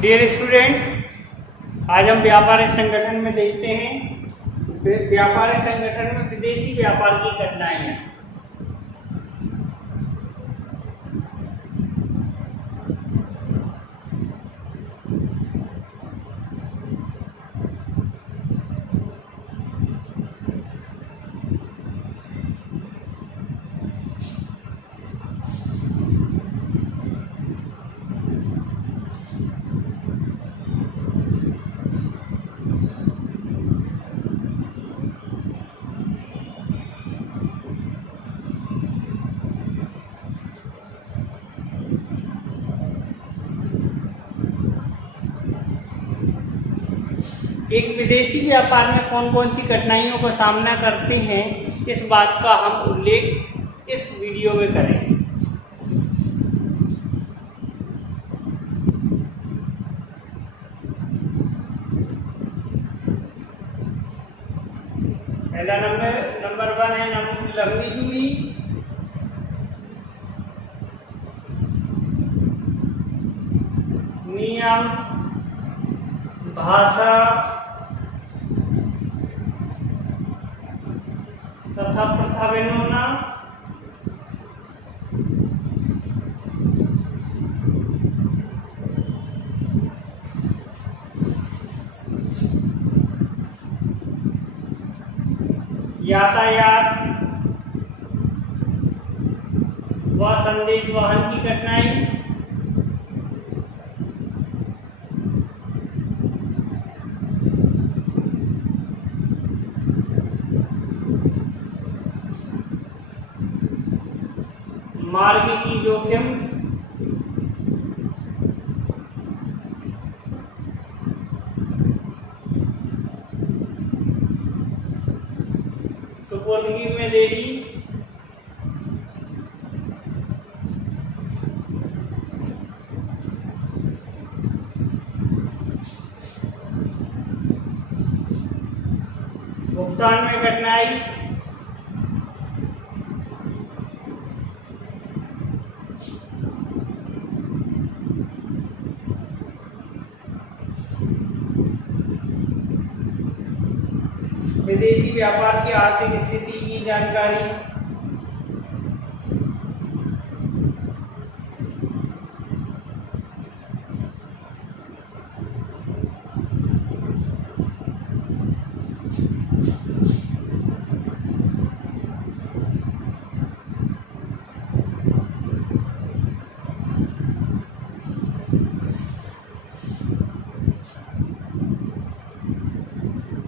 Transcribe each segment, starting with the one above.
Dear student, आज हम व्यापारिक संगठन में देखते हैं व्यापारिक संगठन में विदेशी व्यापार की घटनाएं। एक विदेशी व्यापार में कौन कौन सी कठिनाइयों का सामना करते हैं, इस बात का हम उल्लेख इस वीडियो में करेंगे। पहला नंबर 1 है लंबी दूरी। नियम, भाषा तथा प्रथा विनोना। यातायात व संदेश वहन की कठिनाई। मार्ग की जोखिम। सुपुर्दगी में देरी। भुगतान में कठिनाई। विदेशी व्यापार की आर्थिक स्थिति की जानकारी।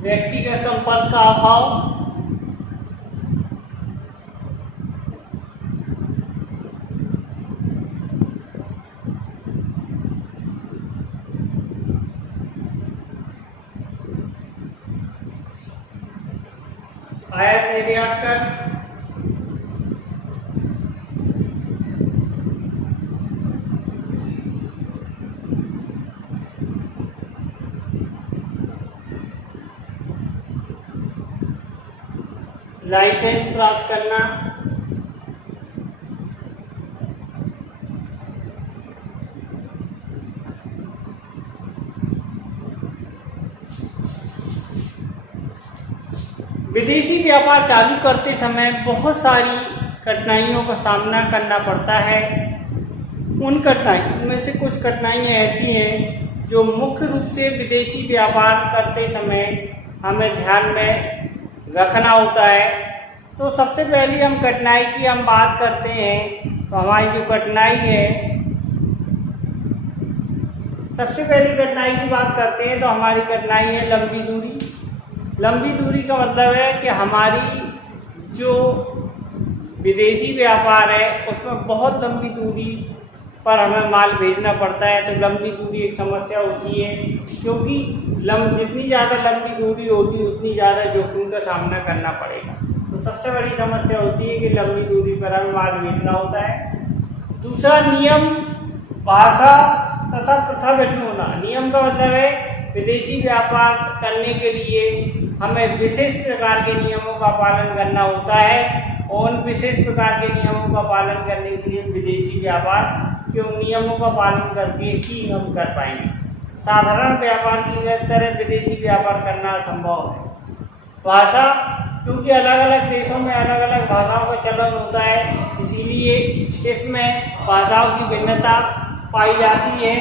व्यक्तिगत संपर्क का अभाव। आयात निर्यात कर। लाइसेंस प्राप्त करना। विदेशी व्यापार चालू करते समय बहुत सारी कठिनाइयों का सामना करना पड़ता है। उनमें से कुछ कठिनाइयाँ ऐसी हैं जो मुख्य रूप से विदेशी व्यापार करते समय हमें ध्यान में रखना होता है। तो सबसे पहली हम कठिनाई की बात करते हैं, तो हमारी जो कठिनाई है, सबसे पहली कठिनाई की बात करते हैं तो हमारी कठिनाई है लंबी दूरी। लंबी दूरी का मतलब है कि हमारी जो विदेशी व्यापार है उसमें बहुत लंबी दूरी पर हमें माल भेजना पड़ता है। तो लंबी दूरी एक समस्या होती है, क्योंकि जितनी ज़्यादा लंबी दूरी होगी उतनी ज़्यादा जोखिम का सामना करना पड़ेगा। तो सबसे बड़ी समस्या होती है कि लंबी दूरी पर हमें माल भेजना होता है। दूसरा नियम, भाषा तथा प्रथा विनोना। नियम का मतलब है विदेशी व्यापार करने के लिए हमें विशेष प्रकार के नियमों का पालन करना होता है, और उन विशेष प्रकार के नियमों का पालन करने के लिए विदेशी व्यापार के उन नियमों का पालन करके ही हम कर पाएंगे। साधारण व्यापार की तरह विदेशी व्यापार करना असंभव है। भाषा, क्योंकि अलग अलग देशों में अलग अलग भाषाओं का चलन होता है, इसीलिए इसमें भाषाओं की भिन्नता पाई जाती है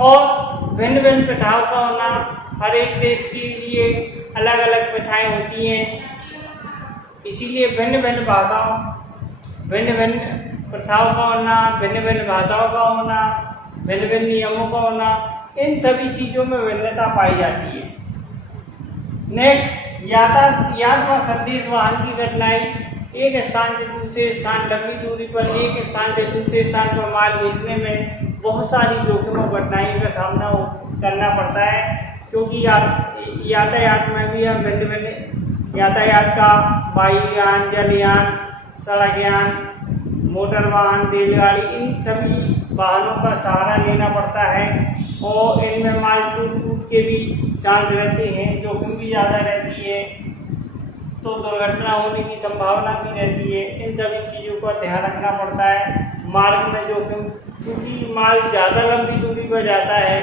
और भिन्न भिन्न प्रथाओं का होना, हर एक देश के लिए अलग अलग प्रथाएं होती हैं, इसीलिए भिन्न भिन्न भाषाओं, भिन्न भिन्न प्रथाओं का होना, भिन्न भिन्न भाषाओं का होना, भिन्न भिन्न नियमों का होना, इन सभी चीज़ों में भिन्नता पाई जाती है। नेक्स्ट, यातायात व संदेश वाहन की कठिनाई। एक स्थान से दूसरे स्थान, लंबी दूरी पर एक स्थान से दूसरे स्थान पर माल भेजने में बहुत सारी जोखिम और कठिनाइयों का सामना करना पड़ता है, क्योंकि यातायात में भी हम भिन्न भिन्न यातायात का वायुयान, जलयान, सड़क यान, मोटर वाहन, रेलगाड़ी, इन सभी वाहनों का सहारा लेना पड़ता है और इनमें माल टूट के भी चांस रहते हैं, जोखिम भी ज़्यादा रहती है, तो दुर्घटना होने की संभावना भी रहती है। इन सभी चीज़ों का ध्यान रखना पड़ता है। मार्ग में जोखिम, क्योंकि माल ज़्यादा लंबी दूरी पर जाता है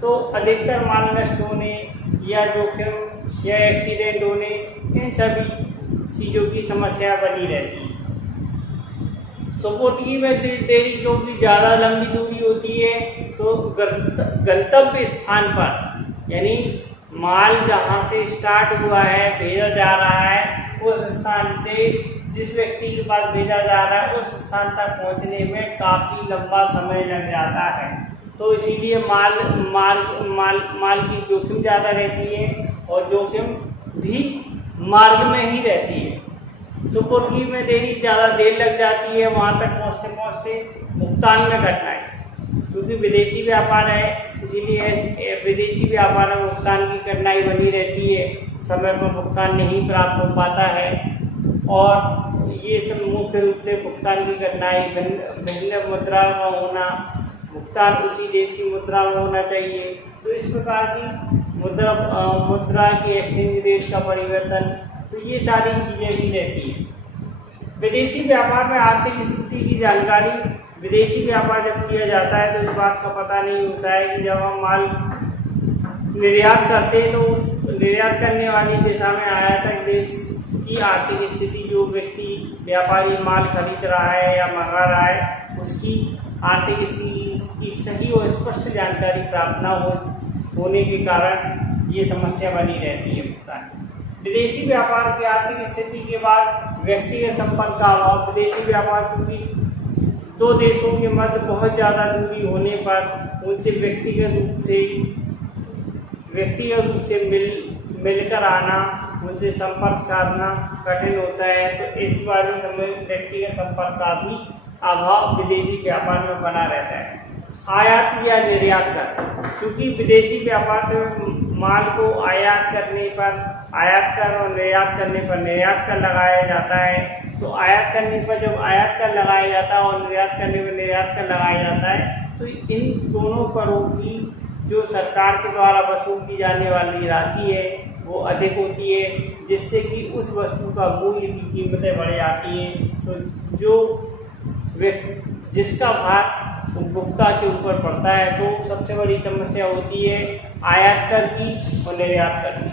तो अधिकतर माल नष्ट होने या जोखिम या एक्सीडेंट होने, इन सभी चीज़ों की समस्या बनी रहती है। सुपुर्दगी में देरी, क्योंकि ज़्यादा लंबी दूरी होती है तो गंतव्य स्थान पर, यानी माल जहाँ से स्टार्ट हुआ है, भेजा जा रहा है, उस स्थान से जिस व्यक्ति के पास भेजा जा रहा है उस स्थान तक पहुँचने में काफ़ी लंबा समय लग जाता है, तो इसीलिए माल की जोखिम ज़्यादा रहती है और जोखिम भी मार्ग में ही रहती है। सुपुर्दगी में देरी, ज़्यादा देर लग जाती है वहाँ तक पहुँचते पहुँचते। भुगतान में कठिनाई, क्योंकि विदेशी व्यापार है, इसीलिए विदेशी व्यापार में भुगतान की कठिनाई बनी रहती है, समय पर भुगतान नहीं प्राप्त हो पाता है और ये सब मुख्य रूप से भुगतान की कठिनाई। भिन्न मुद्रा का होना, भुगतान उसी देश की मुद्रा में होना चाहिए, तो इस प्रकार की मुद्रा की एक्सचेंज रेट का परिवर्तन, तो ये सारी चीज़ें भी रहती हैं। विदेशी व्यापार में आर्थिक स्थिति की जानकारी। विदेशी व्यापार जब किया जाता है तो इस बात का पता नहीं होता है कि जब हम माल निर्यात करते हैं तो उस निर्यात करने वाली दिशा में आयातक देश की आर्थिक स्थिति, जो व्यक्ति व्यापारी माल खरीद रहा है या मंगा रहा है, उसकी आर्थिक स्थिति की सही और स्पष्ट जानकारी प्राप्त न होने के कारण ये समस्या बनी रहती है भुगतान। विदेशी व्यापार की आर्थिक स्थिति के बाद व्यक्तिगत संपर्क का अभाव। विदेशी व्यापार, क्योंकि दो देशों के मध्य बहुत ज़्यादा दूरी होने पर उनसे व्यक्तिगत रूप से मिलकर आना, उनसे संपर्क साधना कठिन होता है, तो इस वाले समय व्यक्तिगत संपर्क का भी अभाव विदेशी व्यापार में बना रहता है। आयात या निर्यात कर, क्योंकि विदेशी व्यापार से माल को आयात करने पर आयात कर और निर्यात करने पर निर्यात कर लगाया जाता है, तो आयात करने पर जब आयात कर लगाया जाता है और निर्यात करने पर निर्यात कर लगाया जाता है, तो इन दोनों करों की जो सरकार के द्वारा वसूल की जाने वाली राशि है वो अधिक होती है, जिससे कि उस वस्तु का मूल्य की कीमतें बढ़ जाती हैं, तो जिसका भार उपभोक्ता के ऊपर पड़ता है, तो सबसे बड़ी समस्या होती है आयात कर की और निर्यात कर की।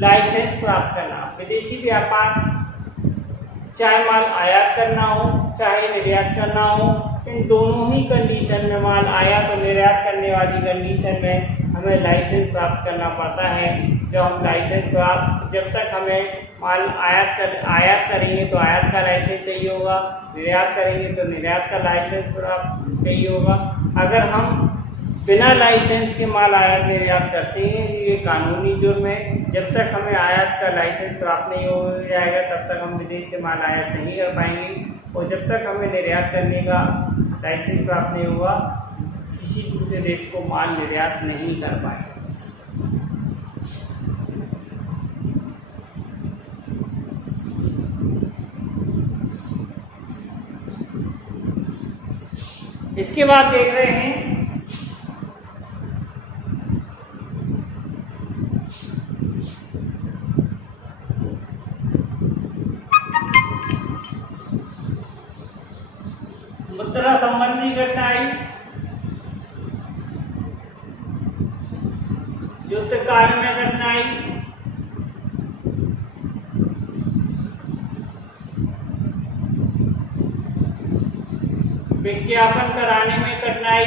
लाइसेंस प्राप्त करना। विदेशी व्यापार, चाहे माल आयात करना हो चाहे निर्यात करना हो, इन दोनों ही कंडीशन में, माल आयात और निर्यात करने वाली कंडीशन में हमें लाइसेंस प्राप्त करना पड़ता है। जब हम जब तक हमें माल आयात करेंगे तो आयात का लाइसेंस चाहिए होगा, निर्यात करेंगे तो निर्यात का लाइसेंस प्राप्त चाहिए होगा। अगर हम बिना लाइसेंस के माल आयात निर्यात करते हैं, ये कानूनी जुर्म है। जब तक हमें आयात का लाइसेंस प्राप्त नहीं हो जाएगा तब तक हम विदेश से माल आयात नहीं कर पाएंगे, और जब तक हमें निर्यात करने का लाइसेंस प्राप्त नहीं होगा किसी दूसरे देश को माल निर्यात नहीं कर पाएंगे। इसके बाद देख रहे हैं मुद्रा संबंधी कठिनाई। युद्ध काल में कठिनाई, विज्ञापन कराने में कठिनाई,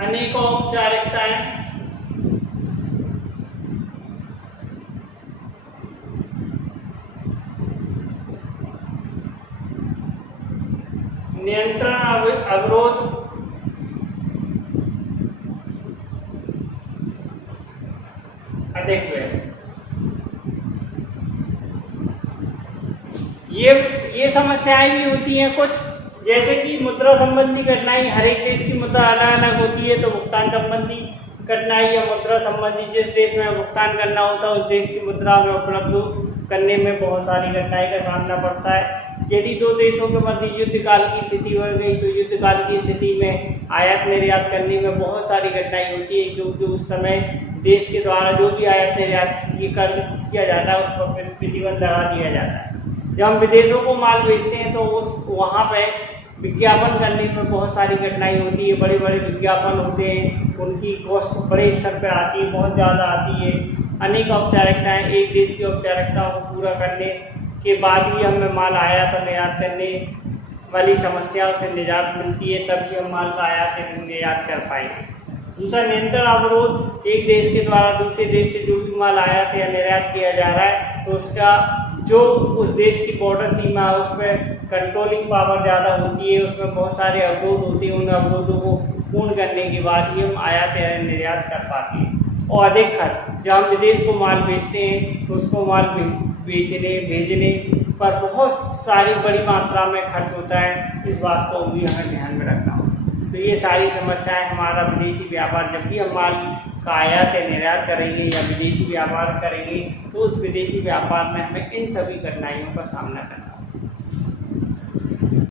अनेकों औपचारिकताएं, नियंत्रण अवरोध, अधिक व्यय। ये समस्याएं भी होती हैं कुछ, जैसे कि मुद्रा संबंधी कठिनाई। हर एक देश की मुद्रा अलग अलग होती है, तो भुगतान संबंधी कठिनाई या मुद्रा संबंधी, जिस देश में भुगतान करना होता है उस देश की मुद्रा में उपलब्ध करने में बहुत सारी कठिनाई का सामना पड़ता है। यदि दो देशों के मध्य युद्ध काल की स्थिति बढ़ गई तो युद्ध काल की स्थिति में आयात निर्यात करने में बहुत सारी कठिनाई होती है, क्योंकि उस समय देश के द्वारा जो भी आयात निर्यात किया जाता है उस पर प्रतिबंध लगा दिया जाता है। जब हम विदेशों को माल बेचते हैं तो वहाँ पे विज्ञापन करने में बहुत सारी कठिनाई होती है। बड़े बड़े विज्ञापन होते हैं, उनकी कॉस्ट बड़े स्तर पर आती है, बहुत ज़्यादा आती है। अनेक औपचारिकताएं, एक देश की औपचारिकताओं को पूरा करने के बाद ही हमें माल आयात और निर्यात करने वाली समस्याओं से निजात मिलती है, तभी हम माल का आयात और निर्यात कर पाएंगे। दूसरा, नियंत्रण अवरोध। एक देश के द्वारा दूसरे देश से जो भी माल आयात या निर्यात किया जा रहा है तो उसका जो उस देश की बॉर्डर सीमा है उस पर कंट्रोलिंग पावर ज़्यादा होती है, उसमें बहुत सारे अवरोध होते हैं। उन अवरोधों को पूर्ण करने के बाद ही हम आयात या निर्यात कर पाते हैं। और अधिक खर्च, जब हम विदेश को माल बेचते हैं तो उसको माल बेचने भेजने पर बहुत सारी बड़ी मात्रा में खर्च होता है। इस बात को भी हमें ध्यान में रखना होगा। तो ये सारी समस्याएं हमारा विदेशी व्यापार, जब भी हम माल का आयात या निर्यात करेंगे या विदेशी व्यापार करेंगे तो उस विदेशी व्यापार में हमें इन सभी कठिनाइयों का सामना करना है।